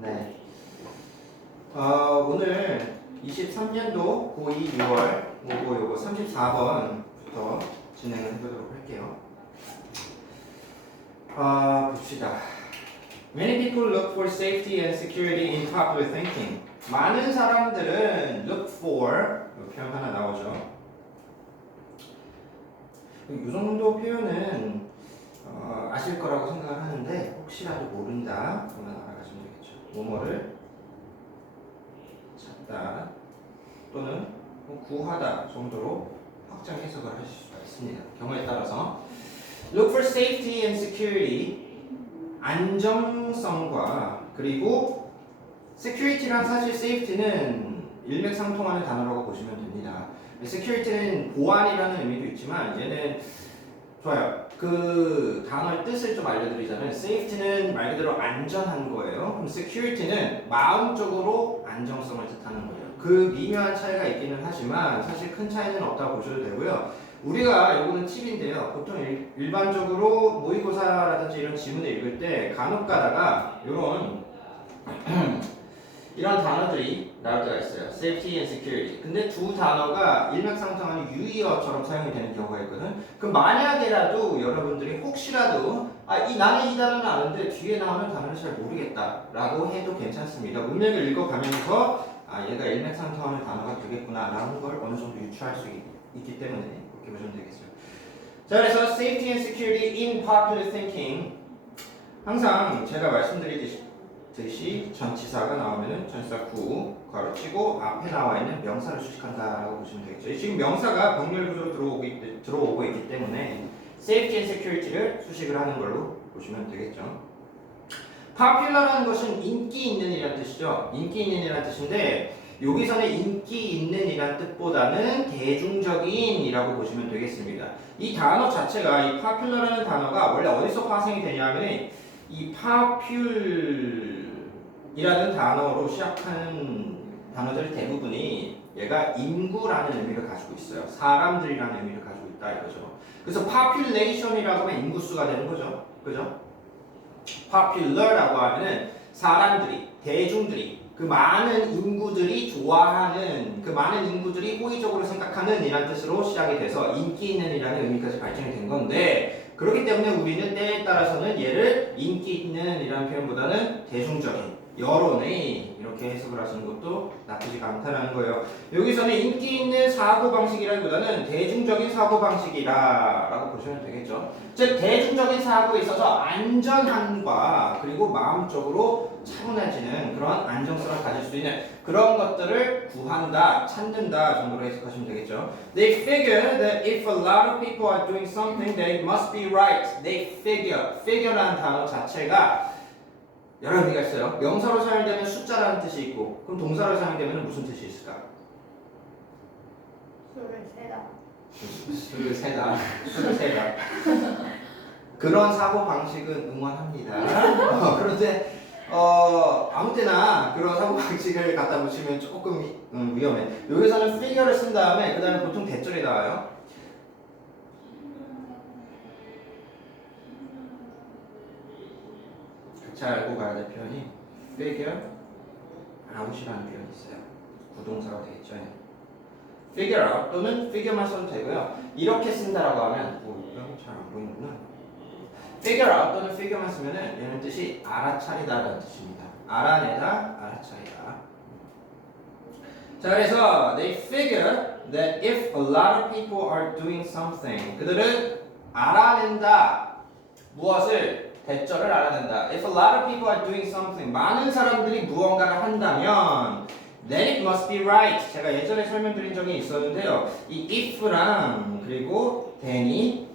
네. 오늘 23년도 고2 6월 요거 34번부터 진행을 해보도록 할게요. 봅시다. Many people look for safety and security in popular thinking. 많은 사람들은 look for 이 표현 하나 나오죠. 이 정도 표현은 아실 거라고 생각을 하는데 혹시라도 모른다 그러면 알아가시면 되겠죠. 뭐뭐를 찾다 또는 구하다 정도로 확장 해석을 하실 수가 있습니다. 경우에 따라서 look for safety and security 안정성과 그리고 security랑 사실 safety는 일맥상통하는 단어라고 보시면 됩니다. security는 보안이라는 의미도 있지만 얘는 좋아요. 그 단어의 뜻을 좀 알려드리자면 safety는 말 그대로 안전한 거예요. 그럼 security는 마음적으로 안정성을 뜻하는 거예요. 그 미묘한 차이가 있기는 하지만 사실 큰 차이는 없다고 보셔도 되고요. 우리가 요거는 팁인데요. 보통 일반적으로 모의고사라든지 이런 지문을 읽을 때 간혹 가다가 이런 단어들이 나올 때가 있어요. Safety and Security. 근데 두 단어가 일맥상통하는 유의어처럼 사용이 되는 경우가 있거든. 그럼 만약에라도 여러분들이 혹시라도 나는 이 단어는 아는데 뒤에 나오는 단어를 잘 모르겠다라고 해도 괜찮습니다. 문맥을 읽어가면서 얘가 일맥상통하는 단어가 되겠구나 라는 걸 어느 정도 유추할 수 있기 때문에 그렇게 보시면 되겠어요. 자, 그래서 Safety and Security in Popular Thinking 항상 제가 말씀드리듯이 전치사가 나오면은 전치사 구 괄호치고 앞에 나와 있는 명사를 수식한다라고 보시면 되겠죠. 지금 명사가 병렬 구조로 들어오고 있기 때문에 safety and security를 수식을 하는 걸로 보시면 되겠죠. popular라는 것은 인기 있는 이라는 뜻이죠. 인기 있는 이라는 뜻인데 여기서는 인기 있는 이라는 뜻보다는 대중적인 이라고 보시면 되겠습니다. 이 단어 자체가 이 popular라는 단어가 원래 어디서 파생이 되냐면은 이 popul이라는 단어로 시작하는 단어들 대부분이 얘가 인구라는 의미를 가지고 있어요. 사람들이라는 의미를 가지고 있다 이거죠. 그래서 population이라고 하면 인구수가 되는 거죠. 그죠? popular라고 하면은 사람들이, 대중들이, 그 많은 인구들이 좋아하는, 그 많은 인구들이 호의적으로 생각하는 이라는 뜻으로 시작이 돼서 인기 있는 이라는 의미까지 발전이 된 건데 그렇기 때문에 우리는 때에 따라서는 얘를 인기 있는 이라는 표현보다는 대중적인, 여론의 이렇게 해석을 하시는 것도 나쁘지 않다는 거예요. 여기서는 인기 있는 사고방식이라기보다는 대중적인 사고방식이라고 보시면 되겠죠. 즉 대중적인 사고에 있어서 안전함과 그리고 마음적으로 차분해지는 그런 안정성을 가질 수 있는 그런 것들을 구한다, 찾는다 정도로 해석하시면 되겠죠. They figure that if a lot of people are doing something, they must be right. They figure라는 단어 자체가 여러 의미가 있어요. 명사로 사용되면 숫자라는 뜻이 있고 그럼 동사로 사용되면 무슨 뜻이 있을까? 수를 세다. 그런 사고 방식은 응원합니다. 그런데 아무 때나 그런 사고 방식을 갖다 붙이면 조금 위험해. 여기서는 figure를 쓴 다음에 그 다음에 보통 대절이 나와요. 잘 알고 가야 될 표현이 figure out이라는 표현이 있어요. 구동사가 되겠죠. figure out 또는 figure만 써도 되고요. 이렇게 쓴다라고 하면 여기 잘 안 보이는구나. figure out 또는 figure만 쓰면은 얘는 뜻이 알아차리다라는 뜻입니다. 알아내다, 알아차리다. 자, 그래서 they figure that if a lot of people are doing something, 그들은 알아낸다. 무엇을? 대절을 알아낸다. If a lot of people are doing something, 많은 사람들이 무언가를 한다면 then it must be right. 제가 예전에 설명드린 적이 있었는데요. 이 if랑 그리고 then이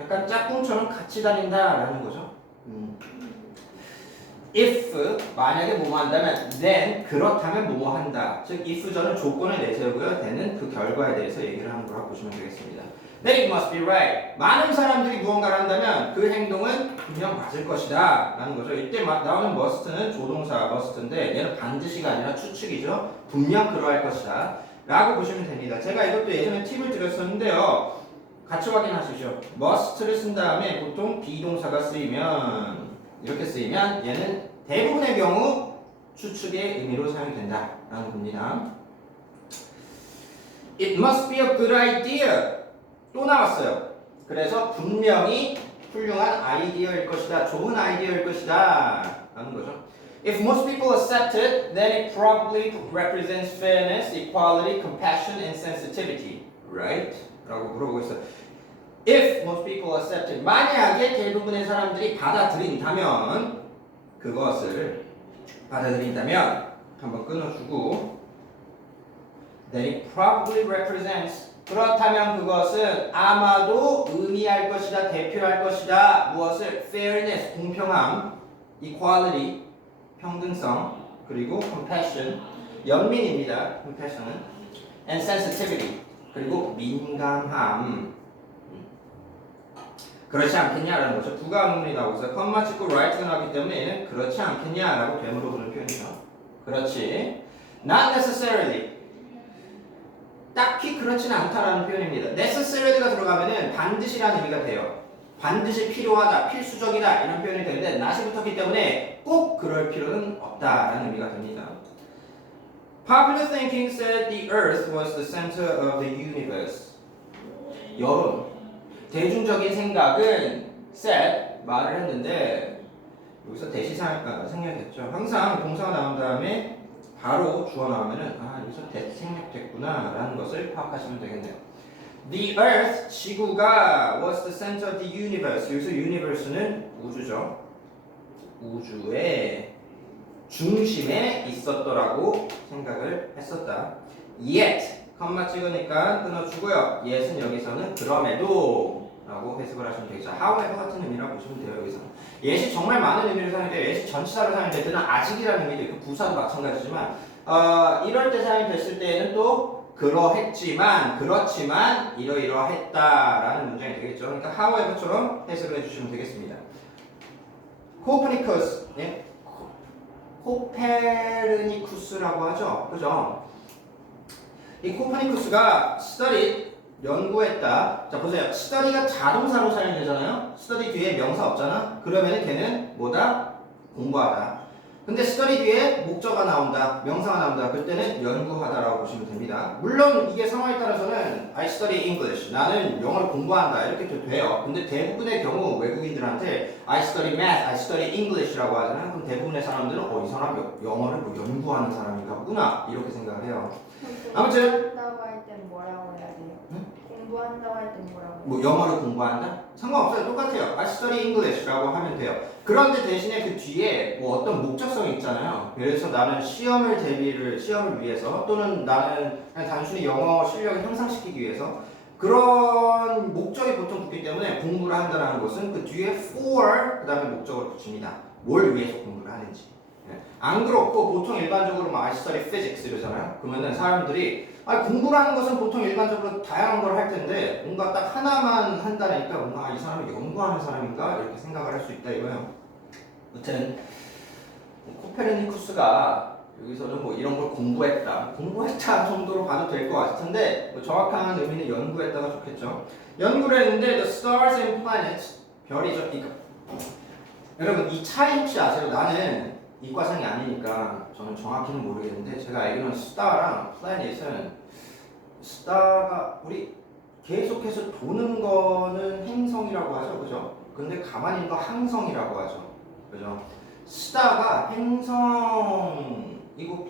약간 짝꿍처럼 같이 다닌다라는 거죠. if 만약에 뭐뭐 한다면 then 그렇다면 뭐뭐 한다. 즉 if저는 조건을 내세우고요. then은 그 결과에 대해서 얘기를 하는 거라고 보시면 되겠습니다. Then it must be right. 많은 사람들이 무언가를 한다면 그 행동은 분명 맞을 것이다 라는 거죠. 이때 나오는 must는 조동사 must인데 얘는 반드시가 아니라 추측이죠. 분명 그러할 것이다 라고 보시면 됩니다. 제가 이것도 예전에 팁을 드렸었는데요. 같이 확인하시죠. must를 쓴 다음에 보통 비동사가 쓰이면 이렇게 쓰이면 얘는 대부분의 경우 추측의 의미로 사용이 된다라는 겁니다. It must be a good idea. 또 나왔어요. 그래서 분명히 훌륭한 아이디어일 것이다. 좋은 아이디어일 것이다. 라는 거죠. If most people accept it, then it probably represents fairness, equality, compassion, and sensitivity. Right? 라고 물어보고 있어요. If most people accept it. 만약에 대부분의 사람들이 받아들인다면 그것을 받아들인다면 한번 끊어주고 then it probably represents 그렇다면 그것은 아마도 의미할 것이다, 대표할 것이다. 무엇을? fairness, 공평함, equality, 평등성, 그리고 compassion, 연민입니다. compassion은 and sensitivity, 그리고 민감함. 그렇지 않겠냐라는 거죠. 부가문이 나오고 있어요. 컴마 찍고 right가 나오기 때문에 얘는 그렇지 않겠냐라고 되물어 보는 표현이죠. 그렇지. Not necessarily. 딱히 그렇지는 않다라는 표현입니다. necessarily가 들어가면은 반드시라는 의미가 돼요. 반드시 필요하다, 필수적이다 이런 표현이 되는데 not이 붙었기 때문에 꼭 그럴 필요는 없다라는 의미가 됩니다. Popular thinking said the Earth was the center of the universe. 여론, 대중적인 생각은 said, 말을 했는데 여기서 대시사가 생략됐죠. 항상 동사가 나온 다음에 바로 주어 나오면은 여기서 that 생략됐구나 라는 것을 파악하시면 되겠네요. The Earth, 지구가 was the center of the universe. 여기서 universe는 우주죠. 우주의 중심에 있었더라고 생각을 했었다. Yet, 컴마 찍으니까 끊어주고요. yet은 여기서는 그럼에도 라고 해석을 하시면 되겠죠. however 같은 의미라고 보시면 돼요. 여기서 yet이 정말 많은 의미를 사용해요. yet이 전치사로 사용될 때는 아직이라는 의미도 있고 부사도 마찬가지지만 이럴 때 사용됐을 때에는 또 그러했지만 그렇지만 이러이러했다라는 문장이 되겠죠. 그러니까 however처럼 해석을 해주시면 되겠습니다. 코퍼니커스, 네? 코페르니쿠스라고 하죠. 그죠? 이 코퍼니쿠스가 studied, 연구했다. 자 보세요. study가 자동사로 사용되잖아요. study 뒤에 명사 없잖아. 그러면은 걔는 뭐다? 공부하다. 근데 study 뒤에 목적어가 나온다. 명사가 나온다. 그때는 연구하다라고 보시면 됩니다. 물론 이게 상황에 따라서는 I study English. 나는 영어를 공부한다. 이렇게 돼요. 근데 대부분의 경우 외국인들한테 I study math, I study English라고 하잖아요. 그럼 대부분의 사람들은 이 사람 영어를 뭐 연구하는 사람인가 보구나. 이렇게 생각을 해요. 아무튼 공부한다고 할 땐 뭐라고 해야 돼요? 응? 공부한다고 할 땐 뭐라고 해야 돼요? 뭐 영어를 공부한다? 상관없어요. 똑같아요. I study English라고 하면 돼요. 그런데 대신에 그 뒤에 뭐 어떤 목적성이 있잖아요. 그래서 나는 시험을 위해서 또는 나는 그냥 단순히 영어 실력을 향상시키기 위해서 그런 목적이 보통 붙기 때문에 공부를 한다는 것은 그 뒤에 for 그 다음에 목적을 붙입니다. 뭘 위해서 공부를 하는지. 안 그렇고 보통 일반적으로 뭐 I study physics 이러잖아요. 그러면은 사람들이 공부라는 것은 보통 일반적으로 다양한 걸 할 텐데 뭔가 딱 하나만 한다니까 뭔가 이 사람이 연구하는 사람인가 이렇게 생각을 할 수 있다 이거예요. 아무튼 코페르니쿠스가 여기서는 뭐 이런 걸 공부했다 정도로 봐도 될 것 같은데 뭐 정확한 의미는 연구했다가 좋겠죠. 연구를 했는데 the stars and planets 별이죠. 여러분 이 차이 혹시 아세요? 나는 이과생이 아니니까 저는 정확히는 모르겠는데 제가 알기로는 스타랑 플래닛은 스타가 우리 계속해서 도는 거는 행성이라고 하죠, 그죠? 근데 가만히 있는 거 항성이라고 하죠, 그죠? 스타가 행성이고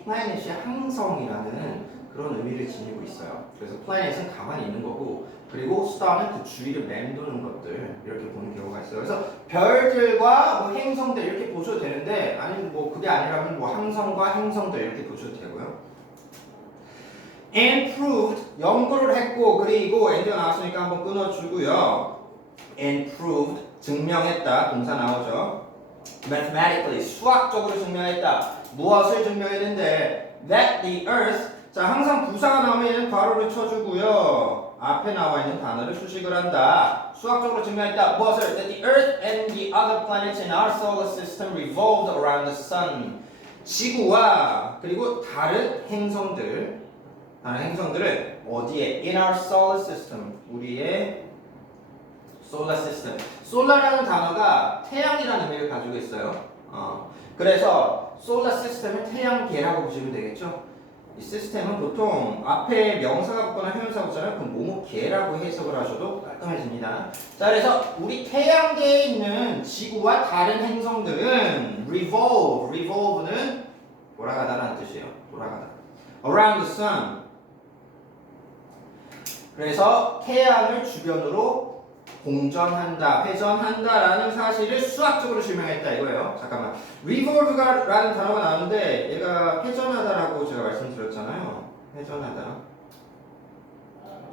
플래닛이 항성이라는 그런 의미를 지니고 있어요. 그래서 플래닛은 가만히 있는 거고 그리고 스타는 그 주위를 맴도는 것들 이렇게 보는 경우가 있어요. 그래서 별들과 뭐 행성들 이렇게 보셔도 되는데 아니면 뭐 그게 아니라면 뭐 항성과 행성들 이렇게 보셔도 되고요. And proved 연구를 했고 그리고 and 나왔으니까 한번 끊어주고요. And proved 증명했다 동사 나오죠. Mathematically 수학적으로 증명했다. 무엇을 증명했는데 that the earth 자 항상 부사가 나오면 괄호를 쳐주고요. 앞에 나와 있는 단어를 수식을 한다. 수학적으로 증명했다. 무엇을? That the Earth and the other planets in our solar system revolved around the sun. 지구와 그리고 다른 행성들은 어디에? In our solar system. 우리의 solar system. solar라는 단어가 태양이라는 의미를 가지고 있어요. 그래서 솔라 시스템은 태양계라고 보시면 되겠죠. 이 시스템은 보통 앞에 명사가 붙거나 형용사가 붙잖아요. 그럼 뭐뭐계라고 해석을 하셔도 깔끔해집니다. 자, 그래서 우리 태양계에 있는 지구와 다른 행성들은 revolve는 돌아가다라는 뜻이에요. 돌아가다. around the sun. 그래서 태양을 주변으로 공전한다, 회전한다라는 사실을 수학적으로 실명했다 이거예요. 잠깐만. revolve라는 단어가 나오는데 얘가 회전하다라고 제가 말씀드렸잖아요. 회전하다.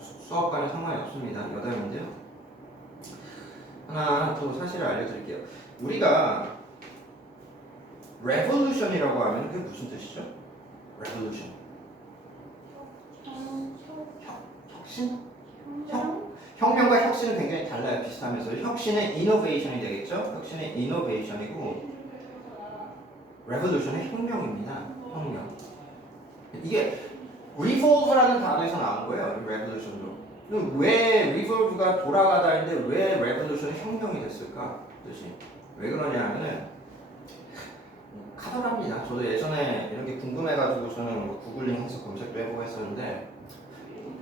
수학과는 상관이 없습니다. 여담인데요. 하나 또 사실을 알려드릴게요. 우리가 revolution이라고 하면 그게 무슨 뜻이죠? revolution. 혁신? 혁명과 혁신은 굉장히 달라요. 비슷하면서 혁신은 innovation이 되겠죠. 혁신은 innovation이고 revolution은 혁명입니다. 혁명. 이게 revolve라는 단어에서 나온 거예요. revolution으로. 그럼 왜 revolve가 돌아가다인데 왜 revolution은 혁명이 됐을까? 뜻이 왜 그러냐면은 카더랍니다. 저도 예전에 이런 게 궁금해가지고 저는 뭐 구글링해서 검색도 해보고 했었는데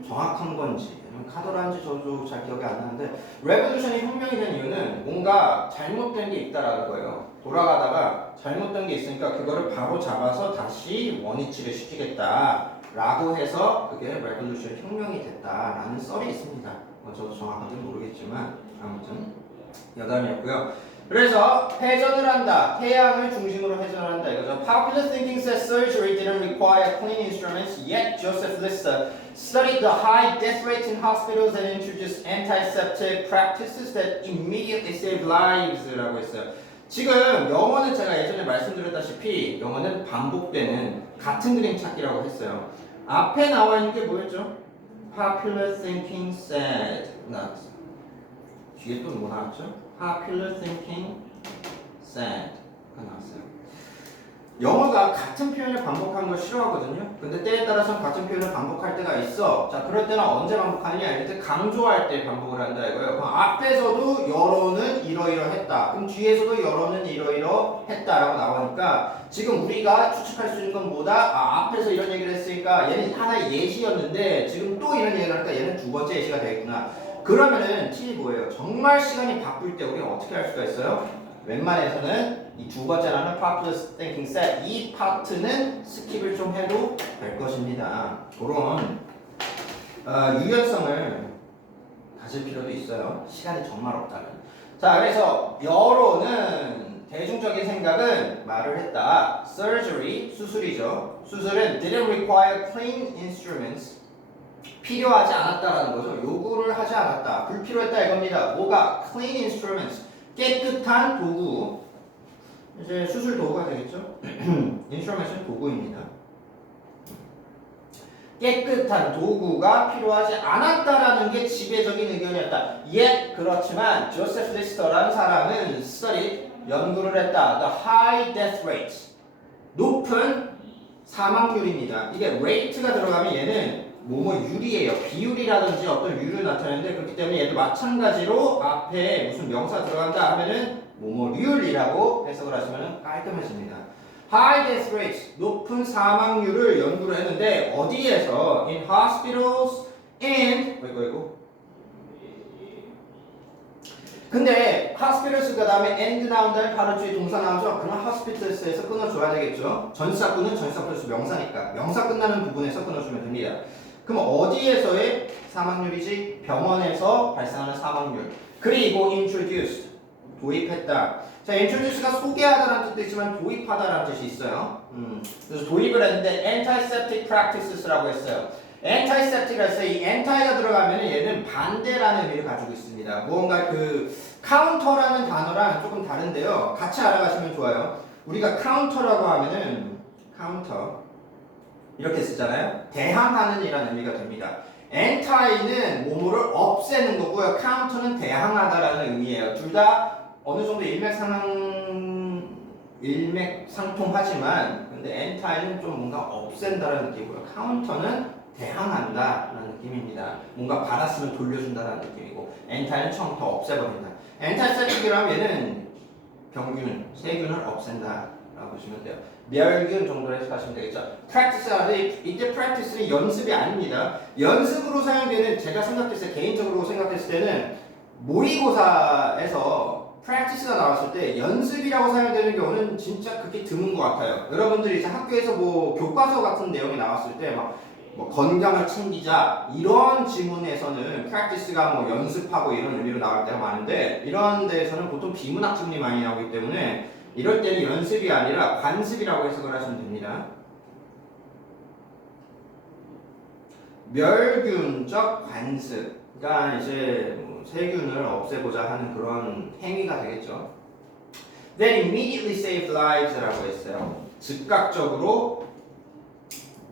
정확한 건지 카더라인지 저도 잘 기억이 안 나는데 레볼루션이 혁명이 된 이유는 뭔가 잘못된 게 있다라는 거예요. 돌아가다가 잘못된 게 있으니까 그거를 바로 잡아서 다시 원위치를 시키겠다라고 해서 그게 레볼루션 혁명이 됐다라는 썰이 있습니다. 저도 정확하게는 모르겠지만 아무튼 여담이었고요. 그래서 회전을 한다. 태양을 중심으로 회전을 한다 이거죠. Popular thinking says surgery didn't require clean instruments, yet Joseph Lister studied the high death rates in hospitals and introduced antiseptic practices that immediately saved lives라고 했어요. 지금 영어는 제가 예전에 말씀드렸다시피 영어는 반복되는 같은 그림 찾기라고 했어요. 앞에 나와 있는 게 뭐였죠? Popular thinking said 나왔어요. 뒤에 또 뭐 나왔죠? Popular thinking said가 나왔어요. 영어가 같은 표현을 반복하는 걸 싫어하거든요. 근데 때에 따라서 같은 표현을 반복할 때가 있어. 자, 그럴 때는 언제 반복하느냐? 이럴 때 강조할 때 반복을 한다 이거예요. 그럼 앞에서도 여론은 이러이러했다. 그럼 뒤에서도 여론은 이러이러했다라고 나오니까 지금 우리가 추측할 수 있는 건 뭐다? 앞에서 이런 얘기를 했으니까 얘는 하나의 예시였는데 지금 또 이런 얘기를 하니까 얘는 두 번째 예시가 되겠구나. 그러면은 팁이 뭐예요? 정말 시간이 바쁠 때 우리가 어떻게 할 수가 있어요? 웬만해서는 이 두 번째 나는 popular thinking set 이 파트는 스킵을 좀 해도 될 것입니다. 그런 유연성을 가질 필요도 있어요. 시간이 정말 없다면. 자, 그래서 여론은 대중적인 생각은 말을 했다. surgery 수술이죠. 수술은 didn't require clean instruments 필요하지 않았다라는 거죠. 요구를 하지 않았다. 불필요했다 이겁니다. 뭐가? clean instruments. 깨끗한 도구. 이제 수술 도구가 되겠죠. instruments는 도구입니다. 깨끗한 도구가 필요하지 않았다라는 게 지배적인 의견이었다. 그렇지만 조세프 리스터라는 사람은 studied 연구를 했다. The high death rate 높은 사망률입니다. 이게 rate가 들어가면 얘는 유리예요. 비율이라든지 어떤 유를 나타내는데 그렇기 때문에 얘도 마찬가지로 앞에 무슨 명사 들어간다 하면은 률이라고 해석을 하시면 깔끔해집니다. High death rate 높은 사망률을 연구를 했는데 어디에서? In hospitals and 근데 hospitals 그 다음에 and 나온 다음에 바로 뒤에 동사 나오죠. 그럼 hospitals에서 끊어줘야 되겠죠. 전사구는 전사 플러스 명사니까 명사 끝나는 부분에서 끊어주면 됩니다. 그럼 어디에서의 사망률이지? 병원에서 발생하는 사망률. 그리고 introduced 도입했다. 자, introduce가 소개하다라는 뜻도 있지만 도입하다라는 뜻이 있어요. 그래서 도입을 했는데 antiseptic practices라고 했어요. antiseptic이라 했어요. 이 anti가 들어가면 얘는 반대라는 의미를 가지고 있습니다. 무언가 counter라는 단어랑 조금 다른데요. 같이 알아가시면 좋아요. 우리가 counter라고 하면은 counter 이렇게 쓰잖아요. 대항하는 이라는 의미가 됩니다. anti는 뭐뭐를 없애는 거고요. counter는 대항하다라는 의미예요. 둘 다 어느 정도 일맥상통하지만 근데 anti는 좀 뭔가 없앤다라는 느낌이고요. counter는 대항한다라는 느낌입니다. 뭔가 받았으면 돌려준다라는 느낌이고 anti는 처음부터 없애버린다. antiseptic이라면 얘는 병균, 세균을 없앤다 라고 보시면 돼요. 멸균 정도로 해석하시면 되겠죠. practice 하는데 이때 practice는 연습이 아닙니다. 연습으로 사용되는 제가 생각했을 때 개인적으로 생각했을 때는 모의고사에서 practice가 나왔을 때 연습이라고 사용되는 경우는 진짜 그렇게 드문 것 같아요. 여러분들이 이제 학교에서 뭐 교과서 같은 내용이 나왔을 때 막 뭐 건강을 챙기자 이런 지문에서는 practice가 뭐 연습하고 이런 의미로 나올 때가 많은데 이런 데에서는 보통 비문학 지문이 많이 나오기 때문에 이럴 때는 연습이 아니라 관습이라고 해석을 하시면 됩니다. 멸균적 관습. 그러니까 이제 뭐 세균을 없애고자 하는 그런 행위가 되겠죠. That immediately saved lives라고 했어요. 즉각적으로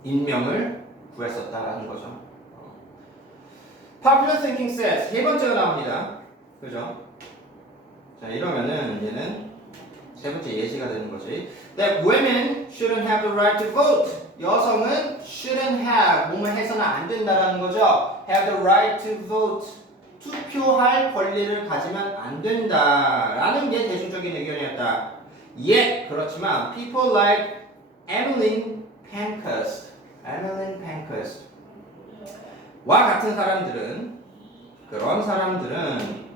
인명을 구했었다라는 거죠. Popular thinking says 세 번째가 나옵니다. 그죠? 자 이러면은 얘는 세 번째 예시가 되는 거지. That women shouldn't have the right to vote. 여성은 shouldn't have 몸을 해서는 안 된다라는 거죠. Have the right to vote. 투표할 권리를 가지면 안 된다라는 게 대중적인 의견이었다. Yet 그렇지만 people like Emmeline Pankhurst 와 같은 사람들은 그런 사람들은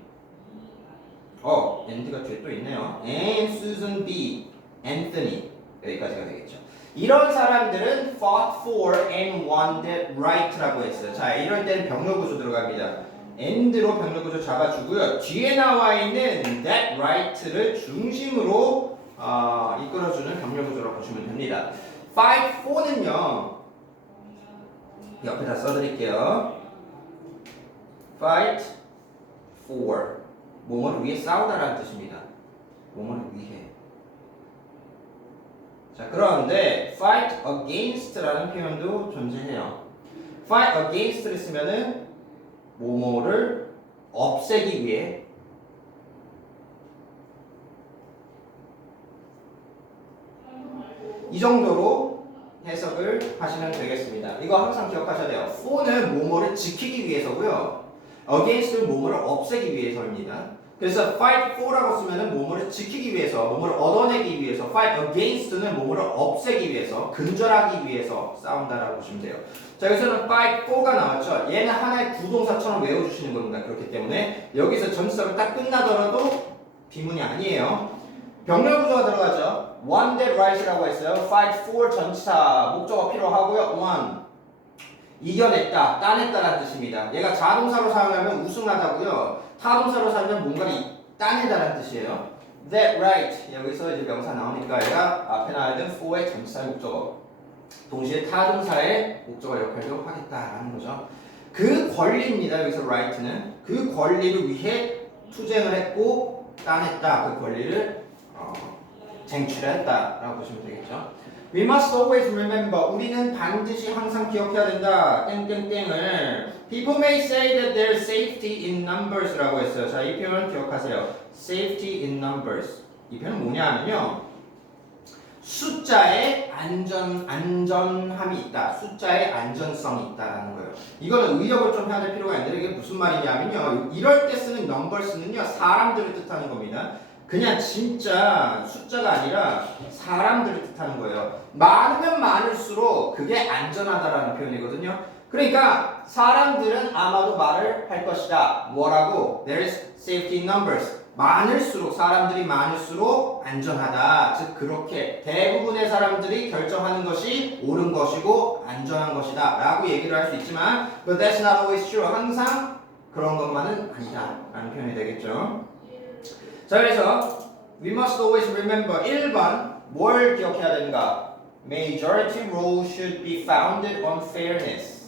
and가 뒤에 또 있네요. And Susan B. Anthony 여기까지가 되겠죠. 이런 사람들은 fought for and won that right라고 했어요. 자 이럴 때는 병렬 구조 들어갑니다. and로 병렬 구조 잡아주고요. 뒤에 나와 있는 that right를 중심으로 이끌어주는 병렬 구조라고 보시면 됩니다. fight for는요. 옆에다 써드릴게요. fight for 뭐뭐를 위해 싸우다라는 뜻입니다. 뭐뭐를 위해. 자 그런데 fight against라는 표현도 존재해요. fight against를 쓰면은 뭐뭐를 없애기 위해 이 정도로 해석을 하시면 되겠습니다. 이거 항상 기억하셔야 돼요. for는 뭐뭐를 지키기 위해서고요. against는 뭐뭐를 없애기 위해서입니다. 그래서 fight for라고 쓰면은 뭐뭐를 지키기 위해서, 뭐뭐를 얻어내기 위해서, fight against는 뭐뭐를 없애기 위해서, 근절하기 위해서 싸운다라고 보시면 돼요. 자 여기서는 fight for가 나왔죠. 얘는 하나의 구동사처럼 외워주시는 겁니다. 그렇기 때문에 여기서 전치사로 딱 끝나더라도 비문이 아니에요. 병렬 구조가 들어가죠. won that right이라고 했어요. fight for 전치사 목적어 필요하고요. won 이겨냈다, 따냈다라는 뜻입니다. 얘가 자동사로 사용하면 우승하다고요. 타동사로 사용하면 뭔가를 따내다라는 뜻이에요. That right 여기서 이제 명사 나오니까 얘가 앞에 나와야 되는 for의 전치사의 목적어 동시에 타동사의 목적어 역할도 하겠다라는 거죠. 그 권리입니다. 여기서 right는 그 권리를 위해 투쟁을 했고 따냈다. 그 권리를 쟁취했다라고 보시면 되겠죠. We must always remember. 우리는 반드시 항상 기억해야 된다. 땡땡땡을. People may say that there's safety in numbers라고 했어요. 자, 이 표현 기억하세요. Safety in numbers. 이 표현은 뭐냐면요. 숫자에 안전함이 있다. 숫자에 안전성이 있다라는 거예요. 이거는 의역을 좀 해야 될 필요가 있는데 이게 무슨 말이냐면요. 이럴 때 쓰는 numbers는요. 사람들을 뜻하는 겁니다. 그냥 진짜 숫자가 아니라 사람들을 뜻하는 거예요. 많으면 많을수록 그게 안전하다라는 표현이거든요. 그러니까 사람들은 아마도 말을 할 것이다. 뭐라고? There's safety in numbers. 많을수록 사람들이 많을수록 안전하다. 즉 그렇게 대부분의 사람들이 결정하는 것이 옳은 것이고 안전한 것이다 라고 얘기를 할 수 있지만 But that's not always true. 항상 그런 것만은 아니다 라는 표현이 되겠죠. 자 그래서 We must always remember 1번 뭘 기억해야 되는가? Majority rule should be founded on fairness.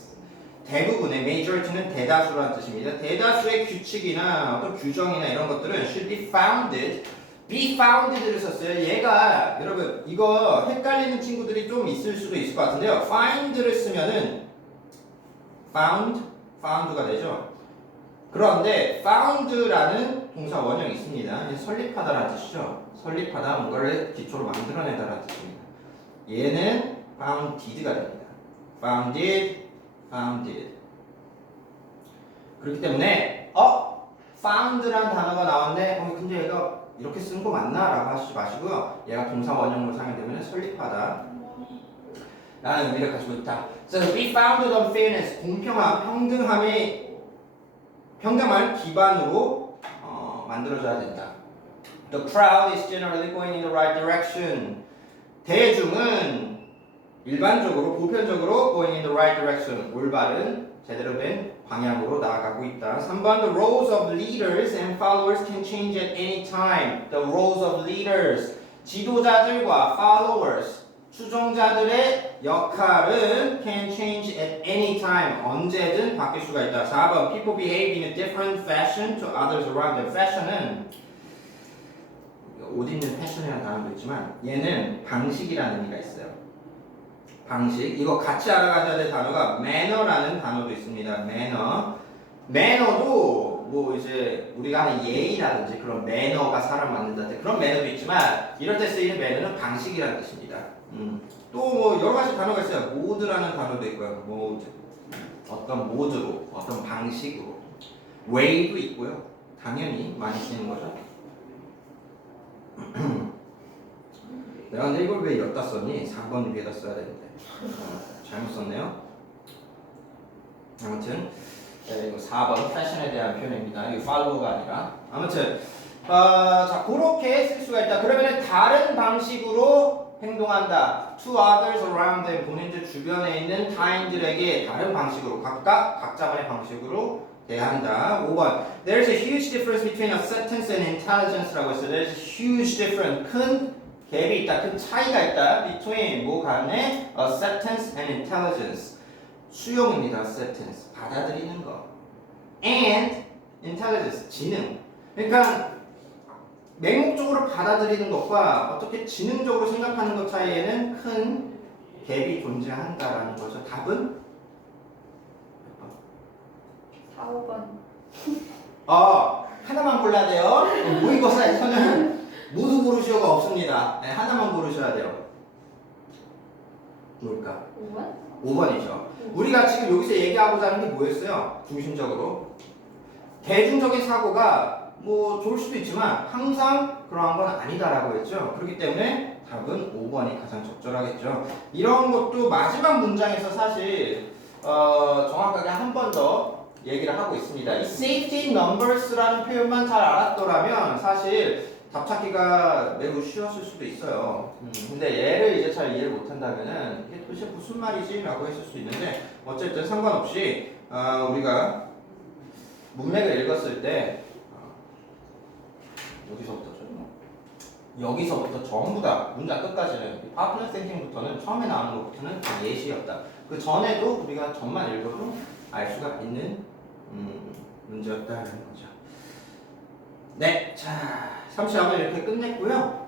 대부분의 majority는 대다수라는 뜻입니다. 대다수의 규칙이나 어떤 규정이나 이런 것들은 should be founded. be founded를 썼어요. 얘가 여러분 이거 헷갈리는 친구들이 좀 있을 수도 있을 것 같은데요. find를 쓰면은 found가 되죠. 그런데 found라는 동사 원형이 있습니다. 설립하다라는 뜻이죠. 설립하다, 뭔가를 기초로 만들어내다라는 뜻입니다. 얘는 founded가 됩니다. founded. 그렇기 때문에 found라는 단어가 나왔네. 근데 얘가 이렇게 쓰는 거 맞나? 라고 하시지 마시고요. 얘가 동사 원형으로 사용되면 설립하다 라는 의미를 가지고 있다. So we founded on fairness. 공평함, 평등함을 기반으로 만들어져야 된다. The crowd is generally going in the right direction. 대중은 일반적으로, 보편적으로 going in the right direction. 올바른, 제대로 된 방향으로 나아가고 있다. 3번 The roles of leaders and followers can change at any time. The roles of leaders. 지도자들과 followers. 추종자들의 역할은 can change at any time. 언제든 바뀔 수가 있다. 4번 People behave in a different fashion to others around them. fashion은 옷 입는 패션이라는 단어도 있지만 얘는 방식이라는 의미가 있어요. 방식. 이거 같이 알아가셔야 될 단어가 매너라는 단어도 있습니다. 매너. 매너도 뭐 이제 우리가 하는 예의라든지 그런 매너가 사람 만든다든지 그런 매너도 있지만 이럴 때 쓰이는 매너는 방식이라는 뜻입니다. 또 뭐 여러 가지 단어가 있어요. 모드라는 단어도 있고요. 모드. 어떤 모드로, 어떤 방식으로. way도 있고요. 당연히 많이 쓰이는 거죠. 내가 근데 이걸 왜 여기다 썼니? 4번 위에다 써야 되는데 잘못 썼네요. 아무튼 이거 4번 패션에 대한 표현입니다. 이거 follow가 아니라 아무튼 자 그렇게 쓸 수가 있다. 그러면은 다른 방식으로 행동한다. To others around them. 본인들 주변에 있는 타인들에게 다른 방식으로 각자만의 방식으로 대한다. 5번 There's a huge difference between acceptance and intelligence라고 했어요. There's a huge difference. 큰 갭이 있다. 큰 차이가 있다. Between 뭐 간에 acceptance and intelligence. 수용입니다. acceptance. 받아들이는 거. And intelligence. 지능. 그러니까 맹목적으로 받아들이는 것과 어떻게 지능적으로 생각하는 것 사이에는 큰 갭이 존재한다라는 거죠. 답은 4, 5번. 하나만 골라야 돼요. 모의고사에서는 모두 고르시오가 없습니다. 네, 하나만 고르셔야 돼요. 뭘까? 5번? 5번이죠. 우리가 지금 여기서 얘기하고자 하는 게 뭐였어요? 중심적으로. 대중적인 사고가 뭐 좋을 수도 있지만 항상 그러한 건 아니다라고 했죠. 그렇기 때문에 답은 5번이 가장 적절하겠죠. 이런 것도 마지막 문장에서 사실 정확하게 한 번 더 얘기를 하고 있습니다. 이 safety numbers라는 표현만 잘 알았더라면 사실 답 찾기가 매우 쉬웠을 수도 있어요. 근데 얘를 이제 잘 이해를 못한다면은 이게 도대체 무슨 말이지? 라고 했을 수 있는데 어쨌든 상관없이 우리가 문맥을 읽었을 때 어디서부터죠? 여기서부터 전부 다 문장 끝까지는 파트너 땡킹부터는 처음에 나오는 것부터는 다 예시였다. 그 전에도 우리가 전만 읽어도 알 수가 있는 문제였다는 거죠. 네, 자 30학을 이렇게 끝냈고요.